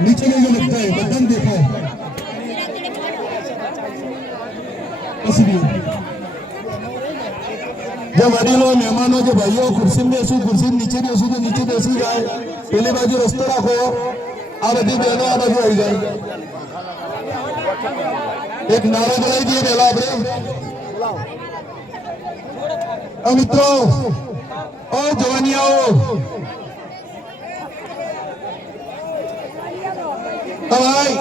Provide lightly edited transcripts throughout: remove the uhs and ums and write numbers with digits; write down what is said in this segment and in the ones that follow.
नीचे नहीं जो लगता है बटन देखो जब वडीलो मेहमानों जो भाइयों खुर्सी में बेसू खुर्सी नीचे बेसू तो नीचे बेसी जाए पहली बाजू रस्तो रखो आ बधी बहनों आ बाजू आई जाए एक नारा बनाई दिए पहला आपने मित्रों और जवानियाओ भाई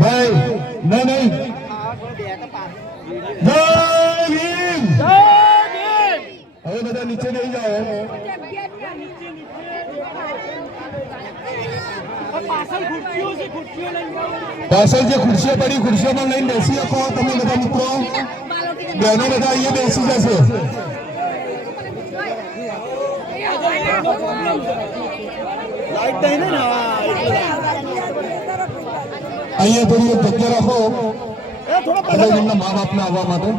भाई नहीं जय भीम अरे बेटा नीचे नहीं जाओ पार्सल जो खुर्सियां पड़ी खुर्सियों पर नहीं बेसी रखो तुम्हें बेटा मित्रों बहनों बेटा ये बेसी जैसे लाइट नहीं ना आइए थोड़ी जगह रखो थोड़ा माँ बाप ने आवा माते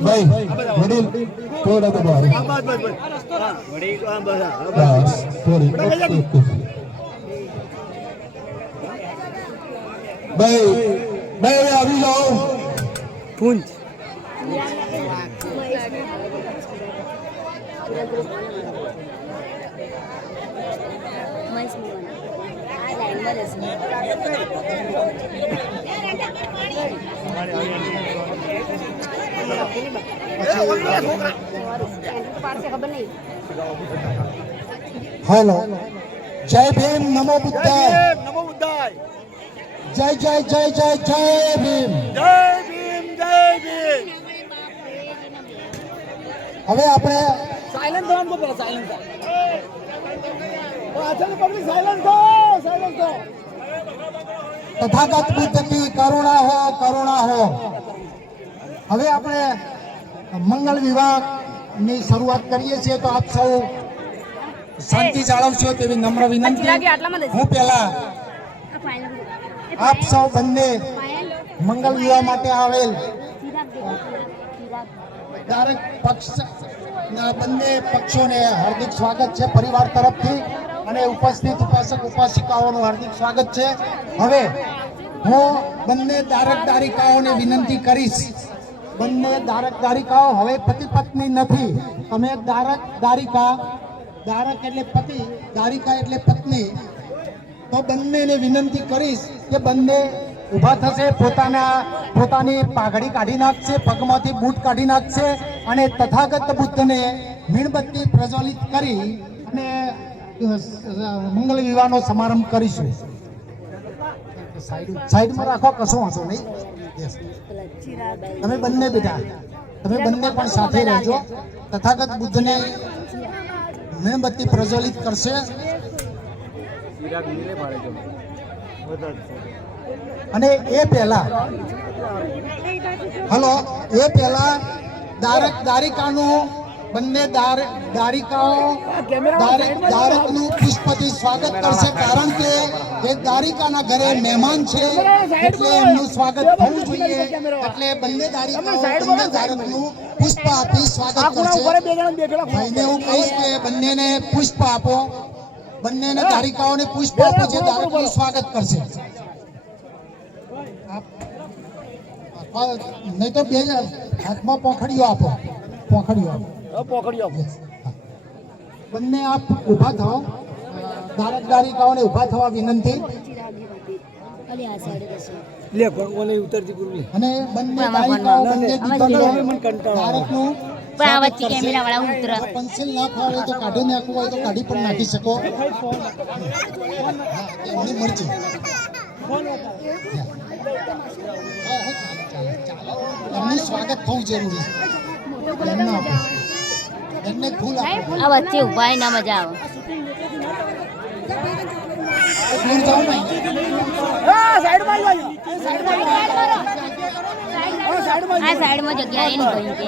भाई वडील थोड़ा तो बाहर बस थोड़ी भाई भाई अभी जाओ पूंछ हेलो जय भीम नमो बुद्धाय जय जय जय जय जय भीम હવે આપણે સાયલેન્ટ થવાનું કો પેલા સાયલેન્ટ ઓ આચલ પબ્લિક સાયલેન્ટ થો તથાગત બુદ્ધ की करुणा हो હવે આપણે મંગલ વિવાહની શરૂઆત કરીએ છીએ તો આપ સૌ શાંતિ જાળવશો તેવી નમ્ર વિનંતી હું પહેલા આપ સૌ બંને મંગલ વિવાહ માટે આવેલ દરેક પક્ષના બંને પક્ષોને હાર્દિક સ્વાગત છે પરિવાર તરફથી અને ઉપસ્થિત ઉપાસક ઉપાસિકાઓનું હાર્દિક સ્વાગત છે હવે હું બંને દારકદારિકાઓને વિનંતી કરીશ બંને દારકદારિકાઓ હવે પતિ પત્ની નથી તમે દારકદારિકા દારક એટલે પતિ દારિકા એટલે પત્ની તો બંનેને વિનંતી કરીશ કે બંને ઊભા થશે પોતાની પાઘડી કાઢી નાખશે પગમાંથી બૂટ કાઢી નાખશે અને તથાગત બુદ્ધને મીણબત્તી પ્રજ્વલિત કરી અને મંગલ વિવાહનો સમારંભ કરીશું સાઈડમાં રાખો કશો વાંધો નહીં તમે બંને બેટા તમે બંને પણ સાથે રહેજો તથાગત બુદ્ધને મીણબત્તી પ્રજ્વલિત કરશે અને એ પહેલા દારિકાનું બંને દારકનું પુષ્પથી સ્વાગત કરશે કારણ કે એ દારિકાના ઘરે મહેમાન છે એટલે એમનું સ્વાગત થવું જોઈએ એટલે બંને દારકનું પુષ્પ આપી સ્વાગત કરશે ભાઈને હું કહીશ કે બંનેને પુષ્પ આપો બંનેને દારિકાઓને પુષ્પ આપો જે દારકનું સ્વાગત કરશે નહીં તો બે હાથમાં પોખડીઓ આપો બંને આપ ઊભા થાઓ દારકદારિકાઓને ઊભા થવા વિનંતી અને બંને દારકનું પેન્સિલ ના ફાવે તો કાઢી નાખવું હોય તો કાઢી પણ નાખી શકો એમની મરજી એમનું સ્વાગત થવું જરૂરી છે એમને ફૂલ આ વચ્ચે ઉભા ના મજા આવે આ સાઈડમાં જગ્યા એની ગઈ